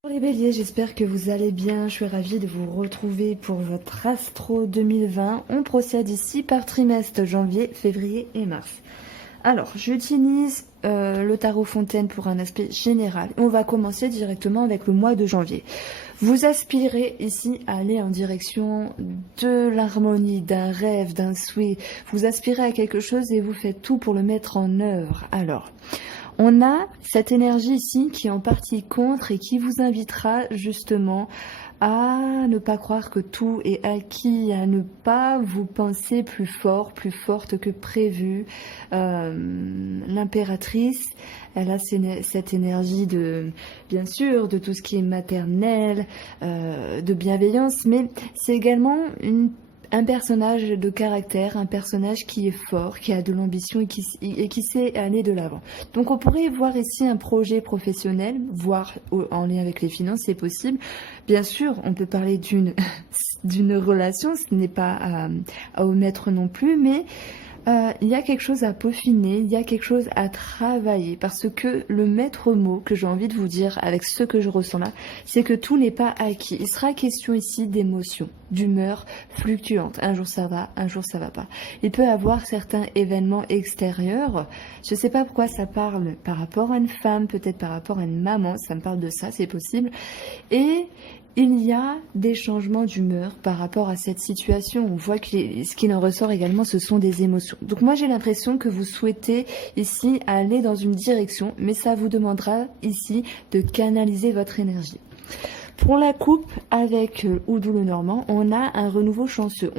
Pour les béliers, j'espère que vous allez bien. Je suis ravie de vous retrouver pour votre Astro 2020. On procède ici par trimestre, janvier, février et mars. Alors, j'utilise le tarot Fontaine pour un aspect général. On va commencer directement avec le mois de janvier. Vous aspirez ici à aller en direction de l'harmonie, d'un rêve, d'un souhait. Vous aspirez à quelque chose et vous faites tout pour le mettre en œuvre. Alors, on a cette énergie ici qui est en partie contre et qui vous invitera justement à ne pas croire que tout est acquis, à ne pas vous penser plus fort, plus forte que prévu. L'impératrice, elle a cette énergie de, bien sûr, de tout ce qui est maternel, de bienveillance, mais c'est également un personnage de caractère, un personnage qui est fort, qui a de l'ambition et qui sait aller de l'avant. Donc on pourrait voir ici un projet professionnel, voire en lien avec les finances, c'est possible. Bien sûr, on peut parler d'une relation, ce n'est pas à omettre non plus, mais il y a quelque chose à peaufiner, il y a quelque chose à travailler, parce que le maître mot que j'ai envie de vous dire avec ce que je ressens là, c'est que tout n'est pas acquis. Il sera question ici d'émotions, d'humeur fluctuante. Un jour ça va, un jour ça va pas. Il peut y avoir certains événements extérieurs. Je sais pas pourquoi ça parle par rapport à une femme, peut-être par rapport à une maman, ça me parle de ça, c'est possible. Et il y a des changements d'humeur par rapport à cette situation. On voit que ce qu'il en ressort également, ce sont des émotions. Donc moi, j'ai l'impression que vous souhaitez ici aller dans une direction, mais ça vous demandera ici de canaliser votre énergie. Pour la coupe avec Oudou le Normand, on a un renouveau chanceux.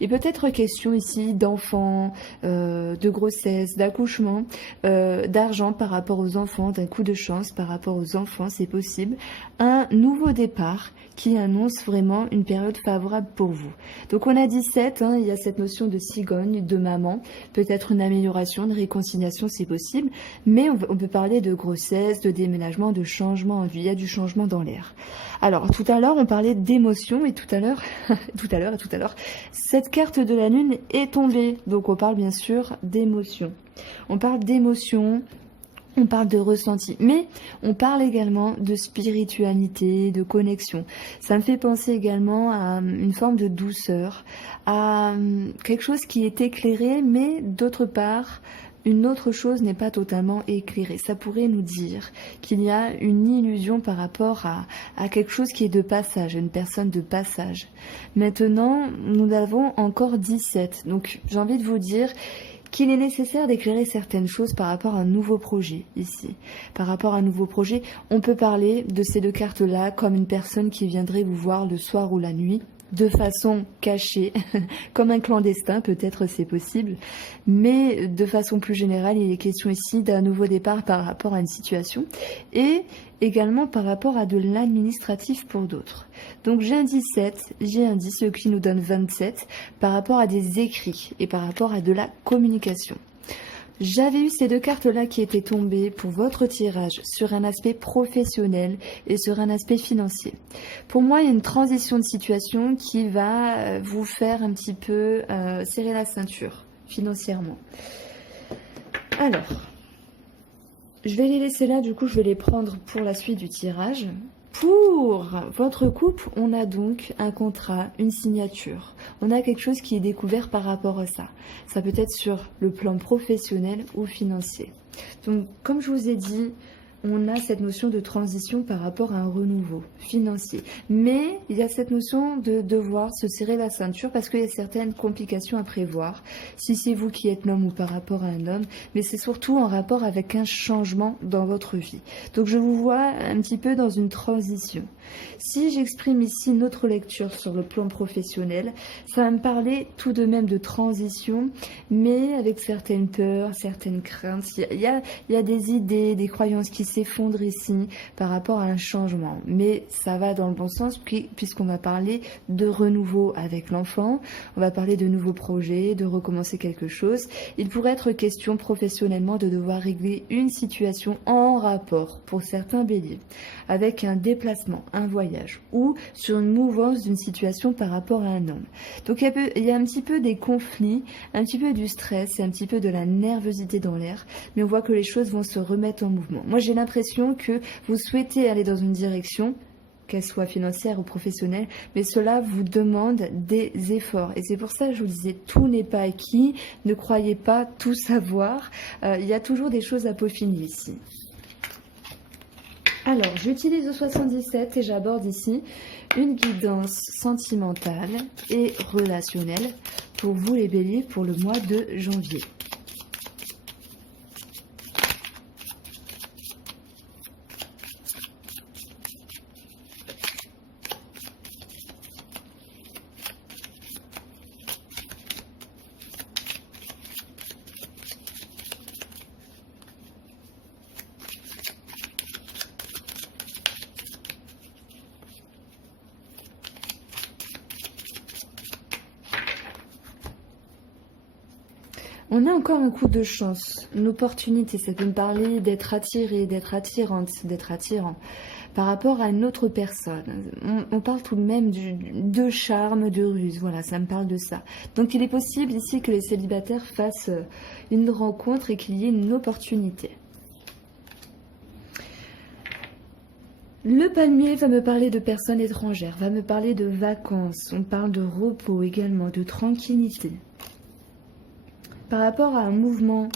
Il peut être question ici d'enfants, de grossesse, d'accouchement, d'argent par rapport aux enfants, d'un coup de chance par rapport aux enfants, c'est possible. Un nouveau départ qui annonce vraiment une période favorable pour vous. Donc on a 17, il y a cette notion de cigogne, de maman, peut-être une amélioration, une réconciliation, c'est possible, mais on peut parler de grossesse, de déménagement, de changement en vie, il y a du changement dans l'air. Alors, tout à l'heure, on parlait d'émotions et tout à l'heure, cette carte de la lune est tombée. Donc, on parle bien sûr d'émotions. On parle d'émotions, on parle de ressenti, mais on parle également de spiritualité, de connexion. Ça me fait penser également à une forme de douceur, à quelque chose qui est éclairé, mais d'autre part, une autre chose n'est pas totalement éclairée. Ça pourrait nous dire qu'il y a une illusion par rapport à quelque chose qui est de passage, une personne de passage. Maintenant, nous avons encore 17. Donc, j'ai envie de vous dire qu'il est nécessaire d'éclairer certaines choses par rapport à un nouveau projet ici. Par rapport à un nouveau projet, on peut parler de ces deux cartes-là comme une personne qui viendrait vous voir le soir ou la nuit, de façon cachée, comme un clandestin, peut-être c'est possible, mais de façon plus générale, il est question ici d'un nouveau départ par rapport à une situation et également par rapport à de l'administratif pour d'autres. Donc j'ai un 17, j'ai un 10, ce qui nous donne 27 par rapport à des écrits et par rapport à de la communication. J'avais eu ces deux cartes-là qui étaient tombées pour votre tirage sur un aspect professionnel et sur un aspect financier. Pour moi, il y a une transition de situation qui va vous faire un petit peu serrer la ceinture financièrement. Alors, je vais les laisser là, du coup, je vais les prendre pour la suite du tirage. Pour votre couple, on a donc un contrat, une signature. On a quelque chose qui est découvert par rapport à ça. Ça peut être sur le plan professionnel ou financier. Donc, comme je vous ai dit, on a cette notion de transition par rapport à un renouveau financier. Mais il y a cette notion de devoir se serrer la ceinture parce qu'il y a certaines complications à prévoir. Si c'est vous qui êtes l'homme ou par rapport à un homme, mais c'est surtout en rapport avec un changement dans votre vie. Donc je vous vois un petit peu dans une transition. Si j'exprime ici notre lecture sur le plan professionnel, ça va me parler tout de même de transition, mais avec certaines peurs, certaines craintes. Il y a des idées, des croyances qui s'effondre ici par rapport à un changement. Mais ça va dans le bon sens puisqu'on va parler de renouveau avec l'enfant, on va parler de nouveaux projets, de recommencer quelque chose. Il pourrait être question professionnellement de devoir régler une situation en rapport, pour certains béliers, avec un déplacement, un voyage, ou sur une mouvance d'une situation par rapport à un homme. Donc il y a un petit peu des conflits, un petit peu du stress et un petit peu de la nervosité dans l'air, mais on voit que les choses vont se remettre en mouvement. Moi j'ai l'impression que vous souhaitez aller dans une direction, qu'elle soit financière ou professionnelle, mais cela vous demande des efforts. Et c'est pour ça que je vous disais, tout n'est pas acquis, ne croyez pas tout savoir, il y a toujours des choses à peaufiner ici. Alors, j'utilise le 77 et j'aborde ici une guidance sentimentale et relationnelle pour vous les béliers pour le mois de janvier. On a encore un coup de chance, une opportunité, ça peut me parler d'être attiré, d'être attirante, d'être attirant par rapport à une autre personne. On parle tout de même de charme, de ruse, voilà, ça me parle de ça. Donc il est possible ici que les célibataires fassent une rencontre et qu'il y ait une opportunité. Le palmier va me parler de personnes étrangères, va me parler de vacances, on parle de repos également, de tranquillité. Par rapport à un mouvement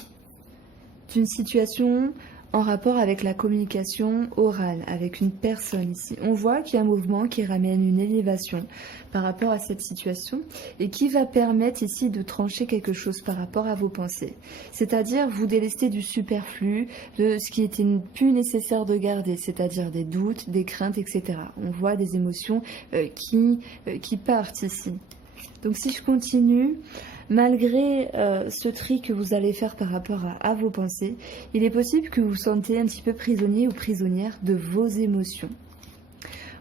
d'une situation en rapport avec la communication orale, avec une personne ici. On voit qu'il y a un mouvement qui ramène une élévation par rapport à cette situation et qui va permettre ici de trancher quelque chose par rapport à vos pensées. C'est-à-dire vous délester du superflu, de ce qui était plus nécessaire de garder, c'est-à-dire des doutes, des craintes, etc. On voit des émotions qui partent ici. Donc si je continue... Malgré ce tri que vous allez faire par rapport à vos pensées, il est possible que vous vous sentez un petit peu prisonnier ou prisonnière de vos émotions.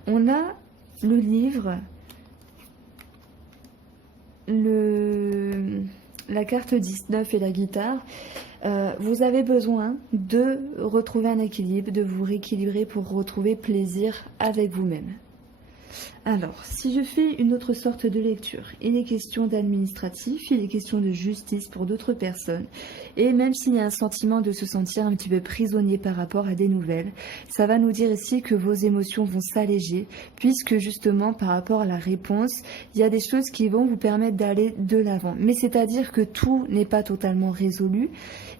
On a le livre, la carte 19 et la guitare. Vous avez besoin de retrouver un équilibre, de vous rééquilibrer pour retrouver plaisir avec vous-même. Alors, si je fais une autre sorte de lecture, il est question d'administratif, il est question de justice pour d'autres personnes. Et même s'il y a un sentiment de se sentir un petit peu prisonnier par rapport à des nouvelles, ça va nous dire ici que vos émotions vont s'alléger, puisque justement par rapport à la réponse, il y a des choses qui vont vous permettre d'aller de l'avant. Mais c'est-à-dire que tout n'est pas totalement résolu,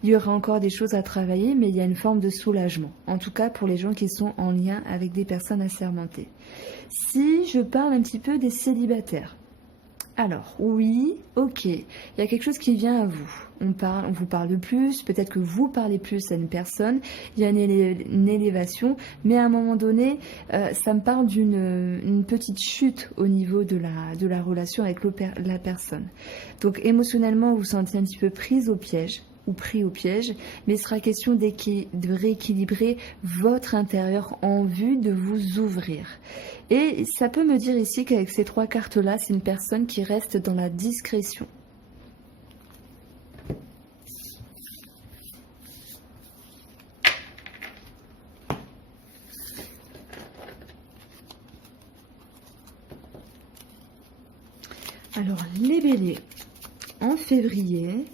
il y aura encore des choses à travailler, mais il y a une forme de soulagement. En tout cas pour les gens qui sont en lien avec des personnes assermentées. Si je parle un petit peu des célibataires, alors oui, ok, il y a quelque chose qui vient à vous. On vous parle de plus, peut-être que vous parlez plus à une personne, il y a une élévation, mais à un moment donné, ça me parle d'une petite chute au niveau de la relation avec la personne. Donc émotionnellement, vous vous sentez un petit peu prise au piège, ou pris au piège, mais il sera question de rééquilibrer votre intérieur en vue de vous ouvrir. Et ça peut me dire ici qu'avec ces trois cartes-là, c'est une personne qui reste dans la discrétion. Alors, les béliers, en février...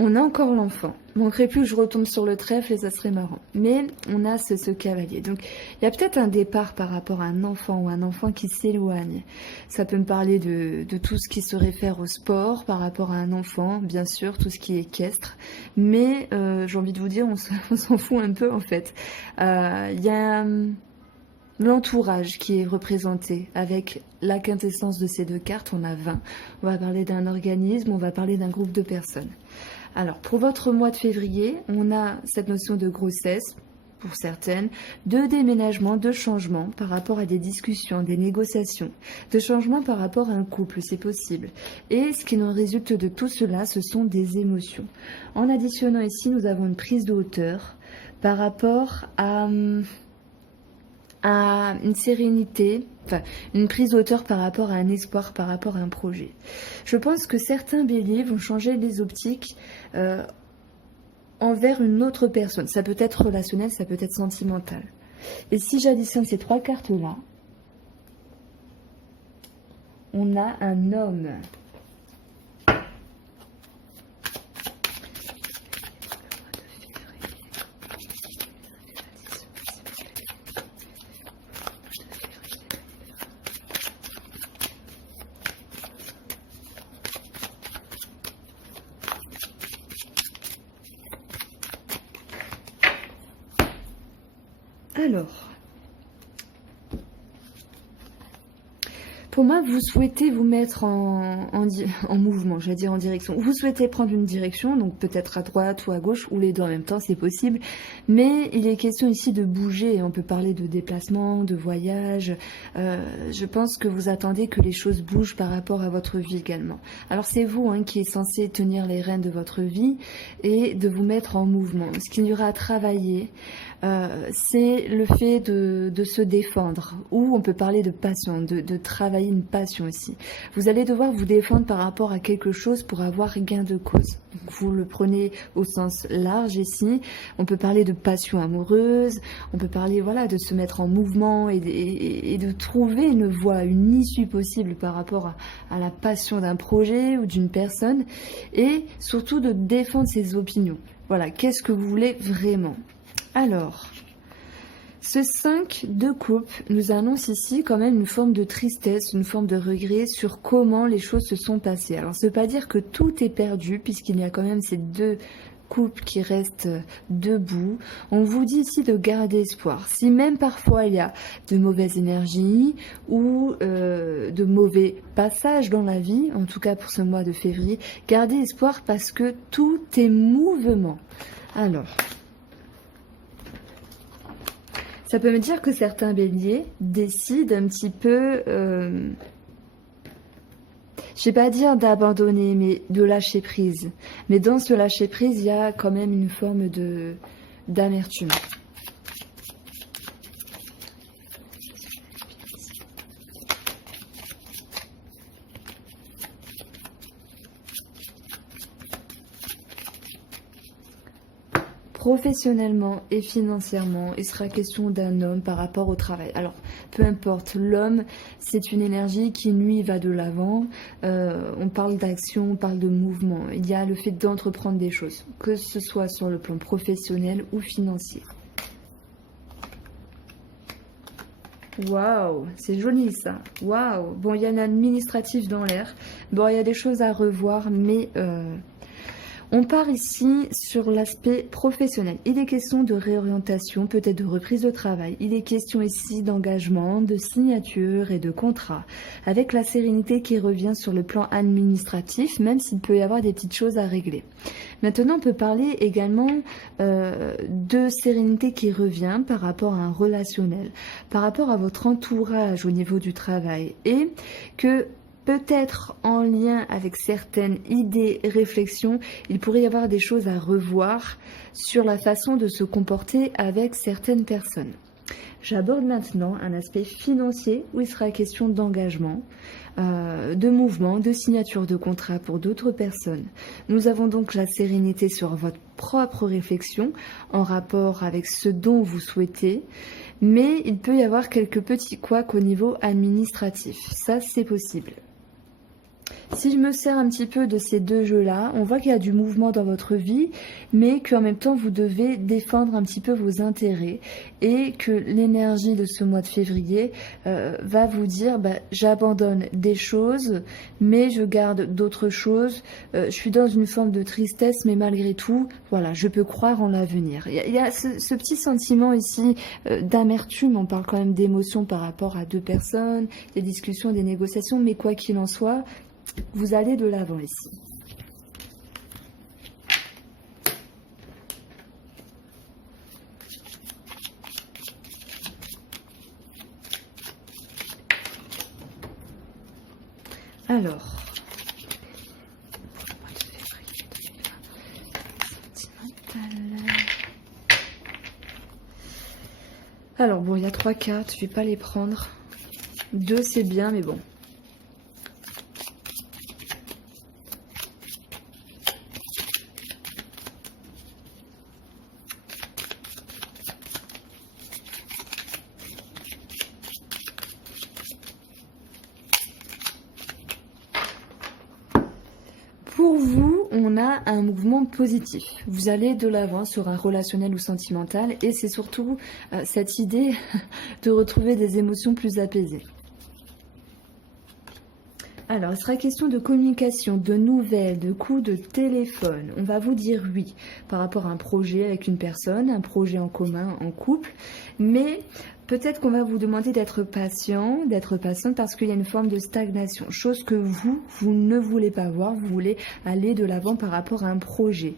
On a encore l'enfant. Manquerait plus que je retombe sur le trèfle et ça serait marrant. Mais on a ce cavalier. Donc il y a peut-être un départ par rapport à un enfant ou un enfant qui s'éloigne. Ça peut me parler de tout ce qui se réfère au sport par rapport à un enfant, bien sûr, tout ce qui est équestre. Mais j'ai envie de vous dire, on s'en fout un peu en fait. Il y a l'entourage qui est représenté avec la quintessence de ces deux cartes. On a 20. On va parler d'un organisme, on va parler d'un groupe de personnes. Alors, pour votre mois de février, on a cette notion de grossesse, pour certaines, de déménagement, de changement par rapport à des discussions, des négociations, de changement par rapport à un couple, c'est possible. Et ce qui en résulte de tout cela, ce sont des émotions. En additionnant ici, nous avons une prise de hauteur par rapport à une sérénité, enfin une prise de hauteur par rapport à un espoir, par rapport à un projet. Je pense que certains béliers vont changer les optiques envers une autre personne. Ça peut être relationnel, ça peut être sentimental. Et si j'additionne ces 3 cartes-là, on a un homme. Alors, pour moi, vous souhaitez vous mettre en mouvement, je vais dire en direction. Vous souhaitez prendre une direction, donc peut-être à droite ou à gauche, ou les deux en même temps, c'est possible. Mais il est question ici de bouger. On peut parler de déplacement, de voyage. Je pense que vous attendez que les choses bougent par rapport à votre vie également. Alors c'est vous qui êtes censé tenir les rênes de votre vie et de vous mettre en mouvement. Ce qu'il y aura à travailler, c'est le fait de se défendre, ou on peut parler de passion, de travailler une passion aussi. Vous allez devoir vous défendre par rapport à quelque chose pour avoir gain de cause. Donc, vous le prenez au sens large ici. On peut parler de passion amoureuse, on peut parler de se mettre en mouvement et de trouver une voie, une issue possible par rapport à la passion d'un projet ou d'une personne, et surtout de défendre ses opinions. Voilà, qu'est-ce que vous voulez vraiment ? Alors, ce 5 de coupe nous annonce ici quand même une forme de tristesse, une forme de regret sur comment les choses se sont passées. Alors, ça ne veut pas dire que tout est perdu, puisqu'il y a quand même ces 2 couples qui restent debout. On vous dit ici de garder espoir. Si même parfois il y a de mauvaises énergies ou de mauvais passages dans la vie, en tout cas pour ce mois de février, gardez espoir parce que tout est mouvement. Alors, ça peut me dire que certains béliers décident un petit peu, je vais pas dire d'abandonner, mais de lâcher prise. Mais dans ce lâcher prise, il y a quand même une forme d'amertume. Professionnellement et financièrement, il sera question d'un homme par rapport au travail. Alors, peu importe, l'homme, c'est une énergie qui, lui, va de l'avant. On parle d'action, on parle de mouvement. Il y a le fait d'entreprendre des choses, que ce soit sur le plan professionnel ou financier. Waouh, c'est joli ça. Waouh. Bon, il y a un administratif dans l'air. Bon, il y a des choses à revoir, mais... on part ici sur l'aspect professionnel. Il est question de réorientation, peut-être de reprise de travail. Il est question ici d'engagement, de signature et de contrat, avec la sérénité qui revient sur le plan administratif, même s'il peut y avoir des petites choses à régler. Maintenant, on peut parler également de sérénité qui revient par rapport à un relationnel, par rapport à votre entourage au niveau du travail, et que peut-être en lien avec certaines idées, réflexions, il pourrait y avoir des choses à revoir sur la façon de se comporter avec certaines personnes. J'aborde maintenant un aspect financier où il sera question d'engagement, de mouvement, de signature de contrat pour d'autres personnes. Nous avons donc la sérénité sur votre propre réflexion en rapport avec ce dont vous souhaitez, mais il peut y avoir quelques petits couacs au niveau administratif. Ça, c'est possible. Si je me sers un petit peu de ces 2 jeux-là, on voit qu'il y a du mouvement dans votre vie, mais qu'en même temps, vous devez défendre un petit peu vos intérêts et que l'énergie de ce mois de février va vous dire j'abandonne des choses, mais je garde d'autres choses. Je suis dans une forme de tristesse, mais malgré tout, voilà, je peux croire en l'avenir. Il y a ce petit sentiment ici d'amertume. On parle quand même d'émotion par rapport à 2 personnes, des discussions, des négociations, mais quoi qu'il en soit, vous allez de l'avant ici. Alors, alors bon, il y a 3 cartes, je vais pas les prendre. 2 c'est bien, mais bon. Pour vous, on a un mouvement positif. Vous allez de l'avant sur un relationnel ou sentimental et c'est surtout cette idée de retrouver des émotions plus apaisées. Alors, il sera question de communication, de nouvelles, de coups de téléphone. On va vous dire oui par rapport à un projet avec une personne, un projet en commun, en couple. Mais peut-être qu'on va vous demander d'être patient, d'être patiente parce qu'il y a une forme de stagnation. Chose que vous ne voulez pas voir, vous voulez aller de l'avant par rapport à un projet.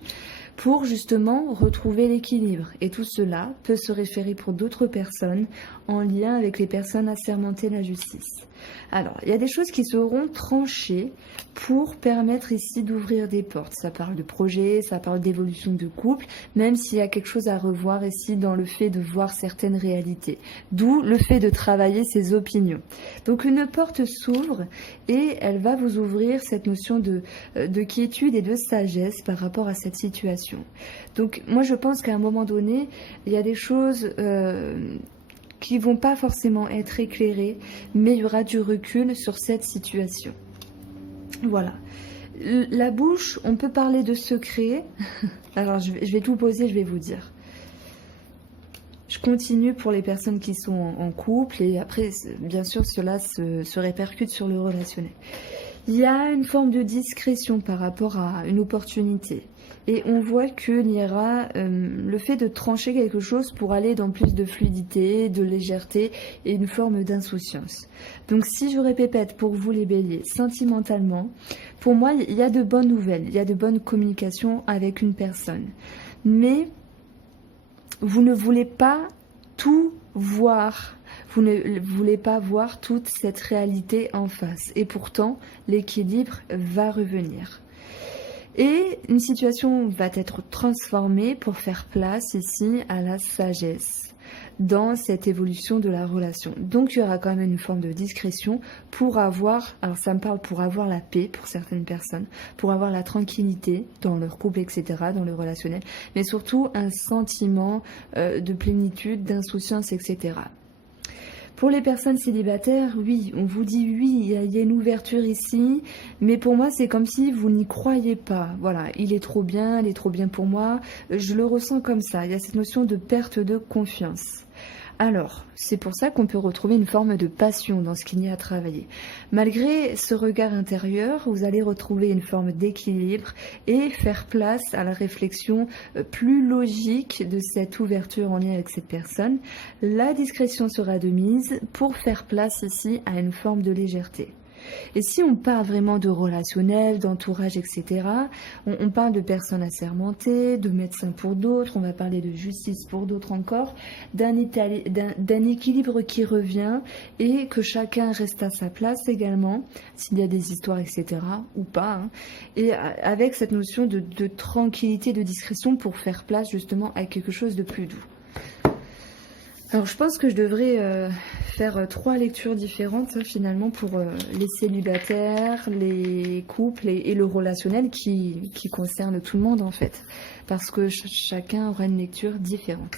Pour justement retrouver l'équilibre. Et tout cela peut se référer pour d'autres personnes en lien avec les personnes assermentées de la justice. Alors, il y a des choses qui seront tranchées pour permettre ici d'ouvrir des portes. Ça parle de projet, ça parle d'évolution de couple, même s'il y a quelque chose à revoir ici dans le fait de voir certaines réalités. D'où le fait de travailler ses opinions. Donc une porte s'ouvre et elle va vous ouvrir cette notion de quiétude et de sagesse par rapport à cette situation. Donc moi je pense qu'à un moment donné, il y a des choses qui vont pas forcément être éclairées, mais il y aura du recul sur cette situation. Voilà. La bouche, on peut parler de secret. Alors je vais tout poser, je vais vous dire. Je continue pour les personnes qui sont en couple et après, bien sûr, cela se répercute sur le relationnel. Il y a une forme de discrétion par rapport à une opportunité. Et on voit qu'il y aura le fait de trancher quelque chose pour aller dans plus de fluidité, de légèreté et une forme d'insouciance. Donc si je répète pour vous les béliers, sentimentalement, pour moi il y a de bonnes nouvelles, il y a de bonnes communications avec une personne. Mais vous ne voulez pas tout voir. Vous ne voulez pas voir toute cette réalité en face. Et pourtant, l'équilibre va revenir. Et une situation va être transformée pour faire place ici à la sagesse dans cette évolution de la relation. Donc il y aura quand même une forme de discrétion pour avoir, alors ça me parle pour avoir la paix pour certaines personnes, pour avoir la tranquillité dans leur couple, etc., dans le relationnel, mais surtout un sentiment de plénitude, d'insouciance, etc. Pour les personnes célibataires, oui, on vous dit oui, il y a une ouverture ici, mais pour moi c'est comme si vous n'y croyez pas. Voilà, il est trop bien, elle est trop bien pour moi, je le ressens comme ça, il y a cette notion de perte de confiance. Alors, c'est pour ça qu'on peut retrouver une forme de passion dans ce qu'il y a à travailler. Malgré ce regard intérieur, vous allez retrouver une forme d'équilibre et faire place à la réflexion plus logique de cette ouverture en lien avec cette personne. La discrétion sera de mise pour faire place ici à une forme de légèreté. Et si on parle vraiment de relationnel, d'entourage, etc., on parle de personnes assermentées, de médecins pour d'autres, on va parler de justice pour d'autres encore, d'un équilibre qui revient et que chacun reste à sa place également, s'il y a des histoires, etc., ou pas, hein, et avec cette notion de tranquillité, de discrétion pour faire place justement à quelque chose de plus doux. Alors je pense que je devrais faire 3 lectures différentes finalement pour les célibataires, les couples et le relationnel qui concerne tout le monde en fait. Parce que chacun aura une lecture différente.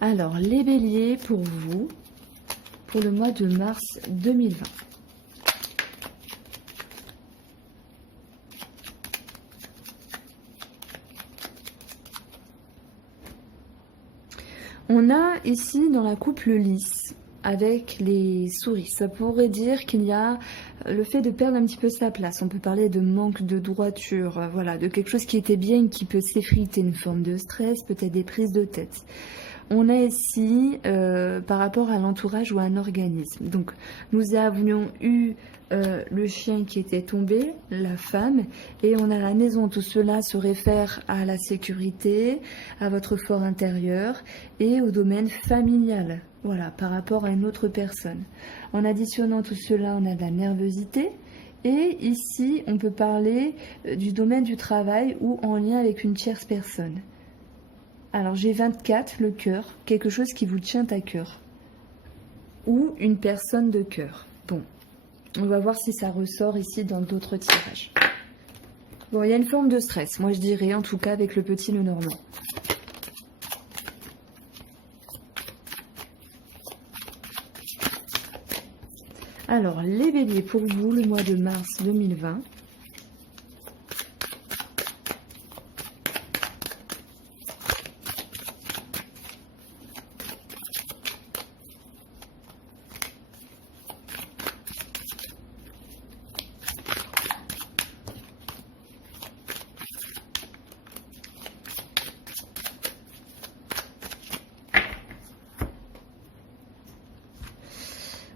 Alors les béliers pour vous, pour le mois de mars 2020. On a ici dans la coupe le lys avec les souris. Ça pourrait dire qu'il y a le fait de perdre un petit peu sa place. On peut parler de manque de droiture, voilà, de quelque chose qui était bien et qui peut s'effriter, une forme de stress, peut-être des prises de tête. On a ici par rapport à l'entourage ou à un organisme. Donc nous avions eu le chien qui était tombé, la femme, et on a la maison. Tout cela se réfère à la sécurité, à votre fort intérieur et au domaine familial. Voilà, par rapport à une autre personne. En additionnant tout cela, on a de la nervosité Et ici, on peut parler du domaine du travail ou en lien avec une tierce personne. Alors j'ai 24, le cœur, quelque chose qui vous tient à cœur. Ou une personne de cœur. Bon, on va voir si ça ressort ici dans d'autres tirages. Bon, il y a une forme de stress, moi je dirais, en tout cas avec le petit Lenormand. Alors, les béliers, pour vous, le mois de mars 2020.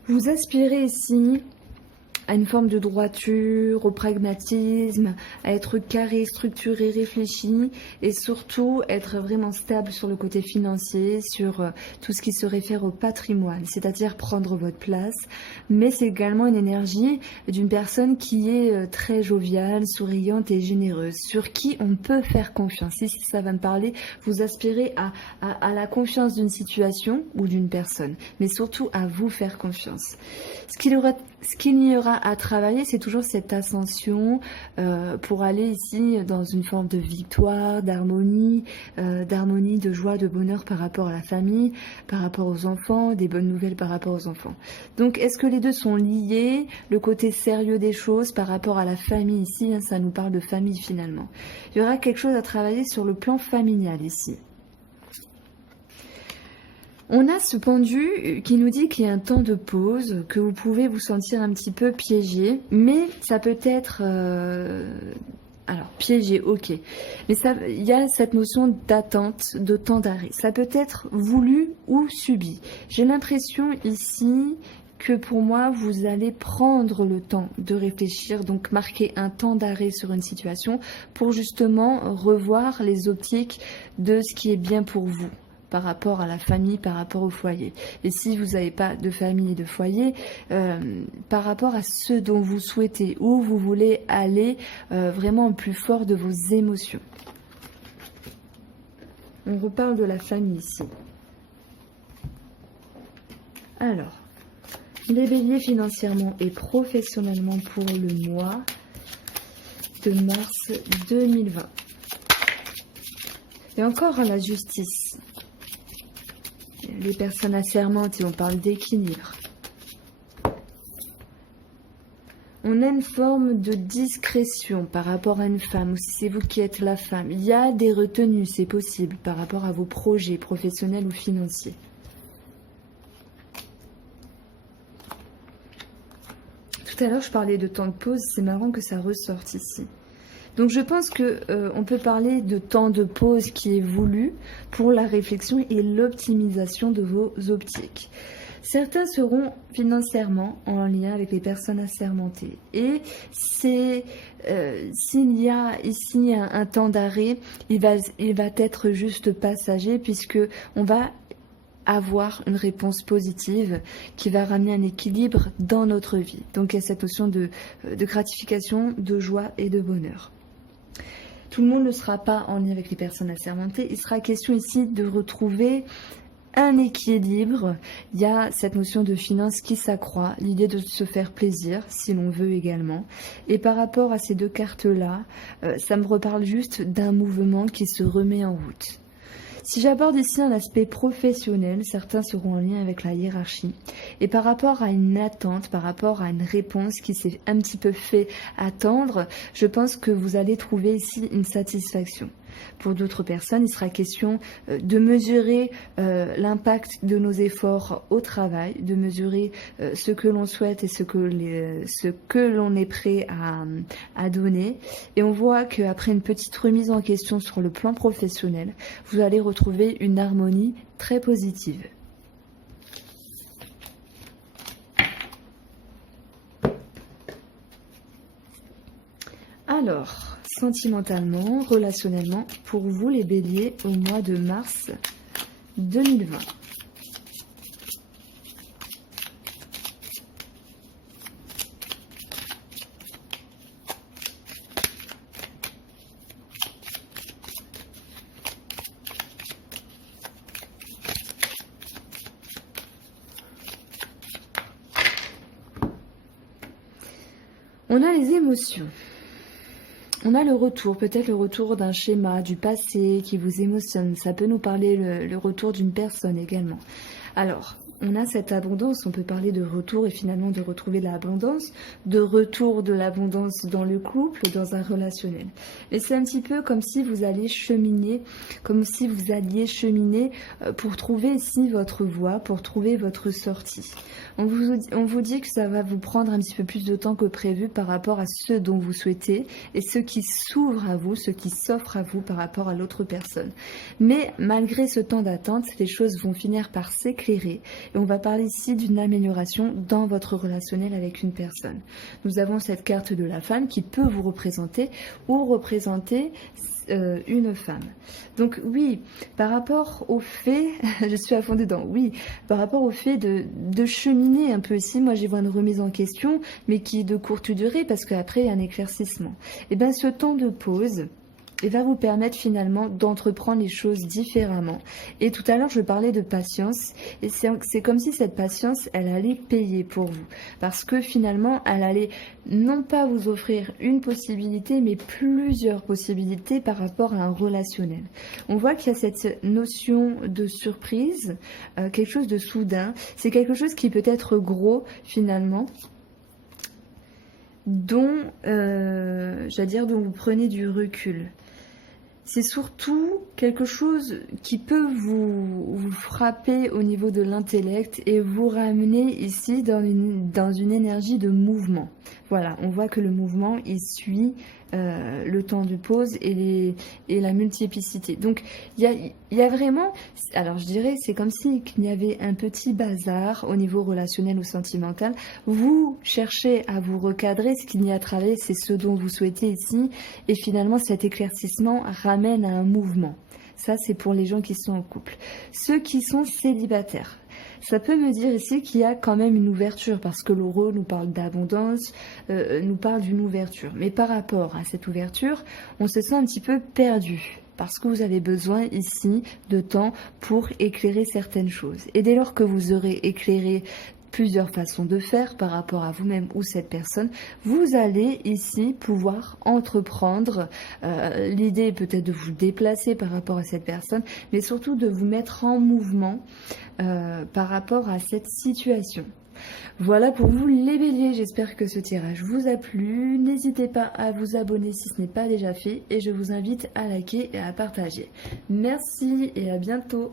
Vous aspirez ici à une forme de droiture, au pragmatisme, à être carré, structuré, réfléchi et surtout être vraiment stable sur le côté financier, sur tout ce qui se réfère au patrimoine, c'est-à-dire prendre votre place. Mais c'est également une énergie d'une personne qui est très joviale, souriante et généreuse, sur qui on peut faire confiance. Ici, ça va me parler, vous aspirez à la confiance d'une situation ou d'une personne, mais surtout à vous faire confiance. Ce qu'il y aura à travailler, c'est toujours cette ascension pour aller ici dans une forme de victoire, d'harmonie, de joie, de bonheur par rapport à la famille, par rapport aux enfants, des bonnes nouvelles par rapport aux enfants. Donc, est-ce que les deux sont liés? Le côté sérieux des choses par rapport à la famille ici, ça nous parle de famille finalement. Il y aura quelque chose à travailler sur le plan familial ici. On a ce pendu qui nous dit qu'il y a un temps de pause, que vous pouvez vous sentir un petit peu piégé, mais ça peut être... alors, piégé, ok. Mais il y a cette notion d'attente, de temps d'arrêt. Ça peut être voulu ou subi. J'ai l'impression ici que pour moi, vous allez prendre le temps de réfléchir, donc marquer un temps d'arrêt sur une situation pour justement revoir les optiques de ce qui est bien pour vous, par rapport à la famille, par rapport au foyer. Et si vous n'avez pas de famille et de foyer, par rapport à ce dont vous souhaitez, où vous voulez aller vraiment au plus fort de vos émotions. On reparle de la famille ici. Alors, les béliers financièrement et professionnellement pour le mois de mars 2020. Et encore la justice. Les personnes assermentées, on parle d'équilibre. On a une forme de discrétion par rapport à une femme, ou si c'est vous qui êtes la femme. Il y a des retenues, c'est possible, par rapport à vos projets professionnels ou financiers. Tout à l'heure, je parlais de temps de pause, c'est marrant que ça ressorte ici. Donc je pense qu'on peut parler de temps de pause qui est voulu pour la réflexion et l'optimisation de vos optiques. Certains seront financièrement en lien avec les personnes assermentées. Et s'il y a ici un temps d'arrêt, il va être juste passager puisque on va avoir une réponse positive qui va ramener un équilibre dans notre vie. Donc il y a cette notion de gratification, de joie et de bonheur. Tout le monde ne sera pas en lien avec les personnes assermentées. Il sera question ici de retrouver un équilibre. Il y a cette notion de finance qui s'accroît, l'idée de se faire plaisir, si l'on veut également. Et par rapport à ces deux cartes-là, ça me reparle juste d'un mouvement qui se remet en route. Si j'aborde ici un aspect professionnel, certains seront en lien avec la hiérarchie. Et par rapport à une attente, par rapport à une réponse qui s'est un petit peu fait attendre, je pense que vous allez trouver ici une satisfaction. Pour d'autres personnes, il sera question de mesurer l'impact de nos efforts au travail, de mesurer ce que l'on souhaite et ce que l'on est prêt à donner. Et on voit qu'après une petite remise en question sur le plan professionnel, vous allez retrouver une harmonie très positive. Alors, sentimentalement, relationnellement, pour vous les béliers au mois de mars 2020. On a les émotions. On a le retour, peut-être le retour d'un schéma, du passé qui vous émotionne. Ça peut nous parler le retour d'une personne également. Alors, on a cette abondance, on peut parler de retour et finalement de retrouver l'abondance, de retour de l'abondance dans le couple, dans un relationnel. Et c'est un petit peu comme si vous alliez cheminer, pour trouver ici votre voie, pour trouver votre sortie. On vous dit que ça va vous prendre un petit peu plus de temps que prévu par rapport à ce dont vous souhaitez et ce qui s'ouvre à vous, ce qui s'offre à vous par rapport à l'autre personne. Mais malgré ce temps d'attente, les choses vont finir par s'éclairer. Et on va parler ici d'une amélioration dans votre relationnel avec une personne. Nous avons cette carte de la femme qui peut vous représenter ou représenter une femme. Donc oui, par rapport au fait, je suis à fond dedans, oui, par rapport au fait de cheminer un peu ici, moi j'y vois une remise en question, mais qui est de courte durée parce qu'après il y a un éclaircissement. Et bien ce temps de pause, et va vous permettre finalement d'entreprendre les choses différemment. Et tout à l'heure, je parlais de patience, et c'est comme si cette patience, elle allait payer pour vous. Parce que finalement, elle allait non pas vous offrir une possibilité, mais plusieurs possibilités par rapport à un relationnel. On voit qu'il y a cette notion de surprise, quelque chose de soudain. C'est quelque chose qui peut être gros finalement, dont vous prenez du recul. C'est surtout quelque chose qui peut vous frapper au niveau de l'intellect et vous ramener ici dans une énergie de mouvement. Voilà, on voit que le mouvement, il suit le temps de pause et la multiplicité. Donc, il y a vraiment... Alors, je dirais, c'est comme si il y avait un petit bazar au niveau relationnel ou sentimental. Vous cherchez à vous recadrer, ce qu'il y a à travailler, c'est ce dont vous souhaitez ici. Et finalement, cet éclaircissement ramène à un mouvement. Ça, c'est pour les gens qui sont en couple. Ceux qui sont célibataires. Ça peut me dire ici qu'il y a quand même une ouverture, parce que l'euro nous parle d'abondance, nous parle d'une ouverture. Mais par rapport à cette ouverture, on se sent un petit peu perdu, parce que vous avez besoin ici de temps pour éclairer certaines choses. Et dès lors que vous aurez éclairé plusieurs façons de faire par rapport à vous-même ou cette personne, vous allez ici pouvoir entreprendre l'idée peut-être de vous déplacer par rapport à cette personne, mais surtout de vous mettre en mouvement par rapport à cette situation. Voilà pour vous les béliers, j'espère que ce tirage vous a plu. N'hésitez pas à vous abonner si ce n'est pas déjà fait et je vous invite à liker et à partager. Merci et à bientôt.